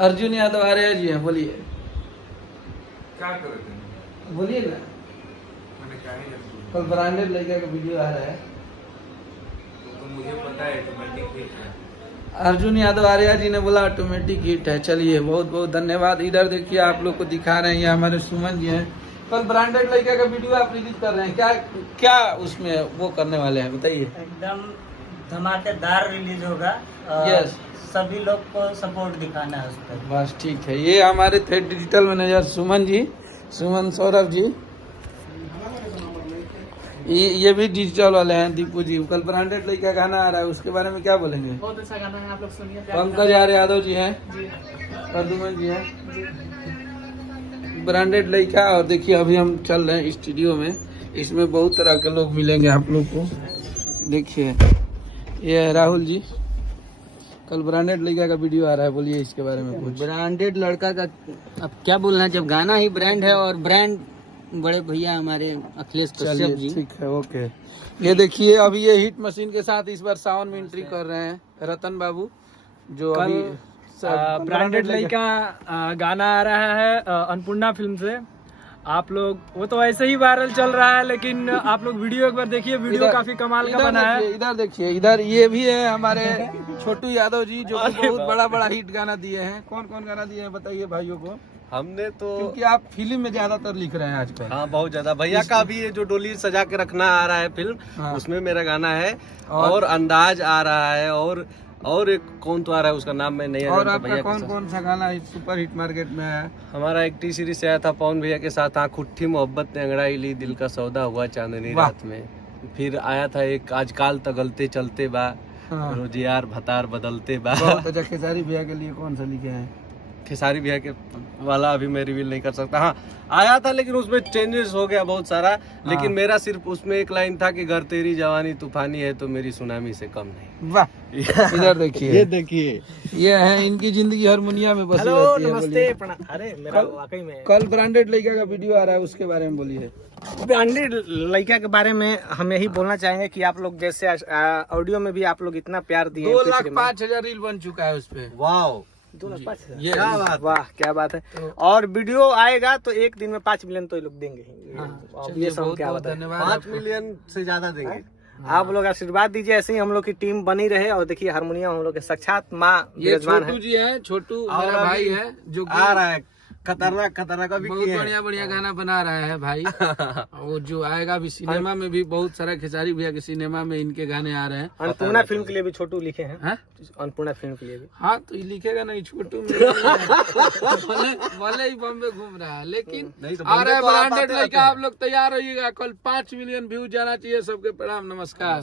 अर्जुन यादव आर्या जी हैं, बोलिए। क्या कर रहे थे? बोलिए ना। मैंने क्या ही नहीं सुना। कल ब्रांडेड लड़का का वीडियो आ रहा है। तो मुझे पता है ऑटोमेटिक हिट है। अर्जुन यादव आर्या जी ने बोला ऑटोमेटिक हिट है। चलिए बहुत बहुत धन्यवाद। इधर देखिए आप लोग को दिखा रहे हैं, ये हमारे सुमन जी हैं। कल ब्रांडेड लड़का का वीडियो आप रिलीज कर रहे हैं, क्या क्या उसमें वो करने वाले हैं बताइए। एकदम धमाकेदार रिलीज होगा। यस, सभी लोग को सपोर्ट दिखाना है उस पर। बस ठीक है। ये हमारे थे डिजिटल मैनेजर सुमन जी, सुमन सौरभ जी। ये भी डिजिटल वाले हैं, दीपू जी। कल ब्रांडेड लड़का गाना आ रहा है, उसके बारे में क्या बोलेंगे। बहुत अच्छा गाना है, आप लोग सुनिए। पंकज आर्य यादव जी हैं, प्रदुमन जी हैं, ब्रांडेड लड़का। और देखिए अभी हम चल रहे हैं स्टूडियो में, इसमें बहुत तरह के लोग मिलेंगे आप लोग को। देखिए ये है राहुल जी। कल ब्रांडेड लड़का का वीडियो आ रहा है, बोलिए इसके बारे में कुछ। ब्रांडेड लड़का का अब क्या बोलना है, जब गाना ही ब्रांड है और ब्रांड बड़े भैया हमारे अखिलेश कश्यप जी। ठीक है, ओके। ये देखिए अभी ये हिट मशीन के साथ इस बार सावन में एंट्री कर रहे हैं रतन बाबू, जो अभी ब्रांडेड लड़का गाना आ रहा है अन्नपूर्णा फिल्म से। आप लोग, वो तो ऐसे ही वायरल चल रहा है, लेकिन आप लोग वीडियो एक बार देखिए, वीडियो काफी कमाल का बना है। इधर देखिए, इधर ये भी है हमारे छोटू यादव जी, जो कि बहुत बड़ा बड़ा हिट गाना दिए हैं। कौन कौन गाना दिए हैं बताइए भाइयों को। हमने तो क्योंकि आप फिल्म में ज्यादातर लिख रहे हैं आजकल। हाँ बहुत ज्यादा। भैया का भी ये जो डोली सजा के रखना आ रहा है फिल्म, हाँ। उसमें मेरा गाना है। और अंदाज आ रहा है, और एक कौन तो आ रहा है, उसका नाम मैं नहीं और जानता आपका भैया कौन के कौन सा गाना सुपर हिट मार्केट में है। साथ। हमारा एक टी सीरीज से आया था पवन भैया के साथ, आँख उठी मोहब्बत ने अंगड़ाई ली, दिल का सौदा हुआ चांदनी वाह। रात में। फिर आया था एक आजकल तगलते चलते बा, हाँ। रोजियार भतार बदलते बा। बहुत अच्छा। खेसारी भैया के लिए कौन सा लिखे हैं। खेसारी भैया के वाला अभी मैं रिवील नहीं कर सकता। हाँ आया था, लेकिन उसमें चेंजेस हो गया बहुत सारा। लेकिन हाँ। मेरा सिर्फ उसमें एक लाइन था कि घर तेरी जवानी तूफानी है तो मेरी सुनामी से कम नहीं। वाह, इधर देखिए, ये देखिए, ये है इनकी जिंदगी हारमोनिया में बसी हेलो रहती है। नमस्ते बोलिए। अरे मेरा वाकई में कल ब्रांडेड लड़का का वीडियो आ रहा है, उसके बारे में बोलिए। ब्रांडेड लड़का के बारे में हम यही बोलना चाहेंगे कि आप लोग जैसे ऑडियो में भी आप लोग इतना प्यार दिए। 2,05,000 रील बन चुका है उस पे। वाह 2,05,000। ये क्या बात। वाह क्या बात है। और वीडियो आएगा तो एक दिन में 5 मिलियन तो ये लोग देंगे ही। अब ये सब क्या बहुत बताएं। धन्यवाद। 5 मिलियन से ज्यादा देंगे। आप लोग आशीर्वाद दीजिए, ऐसे ही हम लोग की टीम बनी रहे। और देखिए हारमोनियम हम लोग के साक्षात माँ ये विराजमान छोटू है। जी हैं, छोटू और मेरा भाई अभी है, जो कि आ रहा है खतरनाक खतरनाक अभी बहुत किए हैं। बढ़िया बढ़िया गाना बना रहा है भाई। वो जो आएगा अभी सिनेमा में भी, बहुत सारा खेसारी भैया के सिनेमा में इनके गाने आ रहे हैं। अन्नपूर्णा फिल्म के लिए भी छोटू लिखे हैं। हैं? अन्नपूर्णा फिल्म के लिए भी। हाँ तो ये लिखेगा नहीं छोटू मेरा भले ही बॉम्बे घूम रहा है, लेकिन नहीं तो आ रहा है बॉम्बे तो आप ब्रांडेड आते लड़का। आप लोग तैयार रहिएगा, कल 5 मिलियन व्यूज जाना चाहिए। सबके प्रणाम, नमस्कार।